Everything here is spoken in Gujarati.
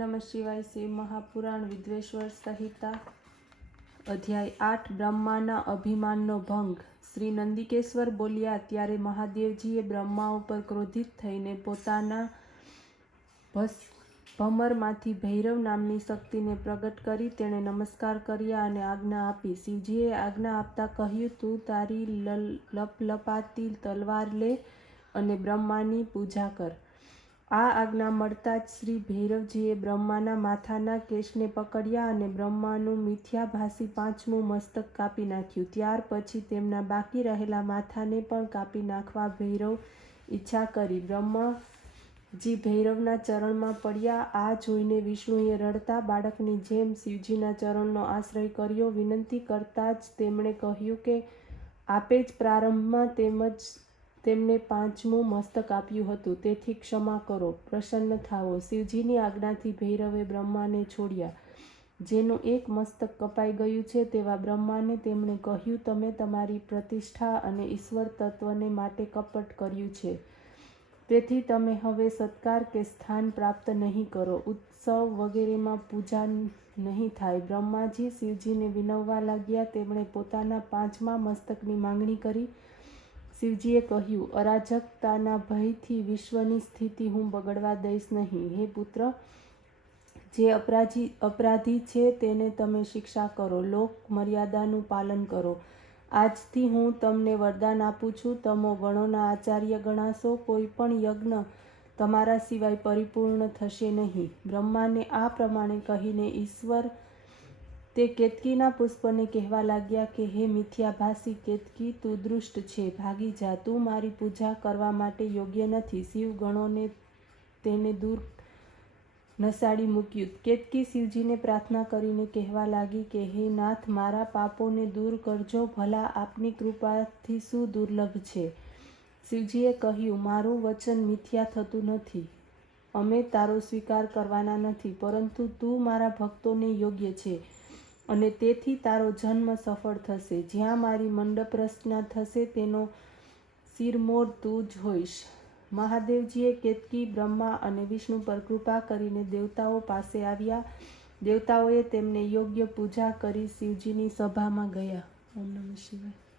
नमः शिवाय। शिव महापुराण विद्वेश्वर संहिता अध्याय 8 ब्रह्माना अभिमानનો ભંગ। શ્રી નંદિકેશ્વર બોલ્યા ત્યારે મહાદેવજીએ બ્રહ્મા ઉપર ક્રોધિત થઈને પોતાના ભમરમાંથી ભૈરવ નામની શક્તિને પ્રગટ કરી તેણે નમસ્કાર કર્યા અને આજ્ઞા આપી। શિવજીએ આજ્ઞા આપતા કહ્યું, તું તારી લપલપાતી તલવાર લે અને બ્રહ્માની પૂજા કર। આ આજ્ઞા મળતા જ શ્રી ભૈરવજીએ બ્રહ્માના માથાના કેશને પકડ્યા અને બ્રહ્માનું મિથ્યાભાસી પાંચમું મસ્તક કાપી નાખ્યું। ત્યાર પછી તેમના બાકી રહેલા માથાને પણ કાપી નાખવા ભૈરવ ઈચ્છા કરી। બ્રહ્માજી ભૈરવના ચરણમાં પડ્યા। આ જોઈને વિષ્ણુએ રડતા બાળકની જેમ શિવજીના ચરણનો આશ્રય કર્યો। વિનંતી કરતાં જ તેમણે કહ્યું કે આપે જ પ્રારંભમાં તેમને પાંચમું મસ્તક આપ્યું હતું, તેથી ક્ષમા કરો, પ્રસન્ન થાઓ। શિવજીની આજ્ઞાથી ભૈરવે બ્રહ્માને છોડ્યા। જેનું એક મસ્તક કપાઈ ગયું છે તેવા બ્રહ્માને તેમણે કહ્યું, તમે તમારી પ્રતિષ્ઠા અને ઈશ્વર તત્વને માટે કપટ કર્યું છે, તેથી તમે હવે સત્કાર કે સ્થાન પ્રાપ્ત નહીં કરો, ઉત્સવ વગેરેમાં પૂજા નહીં થાય। બ્રહ્માજી શિવજીને વિનવવા લાગ્યા। તેમણે પોતાના પાંચમા મસ્તકની માંગણી કરી। શિવજીએ કહ્યું, અરાજકતાના ભયથી વિશ્વની સ્થિતિ હું બગડવા દઈશ નહીં। હે પુત્ર, જે અપરાધી છે તેને તમે શિક્ષા કરો, લોક મર્યાદાનું પાલન કરો। આજથી હું તમને વરદાન આપું છું, તમો ગણોના આચાર્ય ગણાશો। કોઈ પણ યજ્ઞ તમારા સિવાય પરિપૂર્ણ થશે નહીં। બ્રહ્માને આ પ્રમાણે કહીને ઈશ્વર તે કેતકીના પુષ્પને કહેવા લાગ્યા કે હે મિથ્યાભાસી કેતકી, તું દુષ્ટ છે, ભાગી જા, તું મારી પૂજા કરવા માટે યોગ્ય નથી। શિવ ગણોને તેને દૂર નસાડી મૂક્યું। કેતકી શિવજીને પ્રાર્થના કરીને કહેવા લાગી કે હે નાથ, મારા પાપોને દૂર કરજો, ભલા આપની કૃપાથી શું દુર્લભ છે। શિવજીએ કહ્યું, મારું વચન મિથ્યા થતું નથી, અમે તારો સ્વીકાર કરવાના નથી, પરંતુ તું મારા ભક્તોને યોગ્ય છે અને તેથી તારો જન્મ સફળ થશે। જ્યાં મારી મંડપ રચના થશે તેનો શિરમોર તું જ હોઈશ। મહાદેવજીએ કેતકી, બ્રહ્મા અને વિષ્ણુ પર કૃપા કરીને દેવતાઓ પાસે આવ્યા। દેવતાઓએ તેમને યોગ્ય પૂજા કરી શિવજીની સભામાં ગયા। ઓમ નમઃ શિવાય।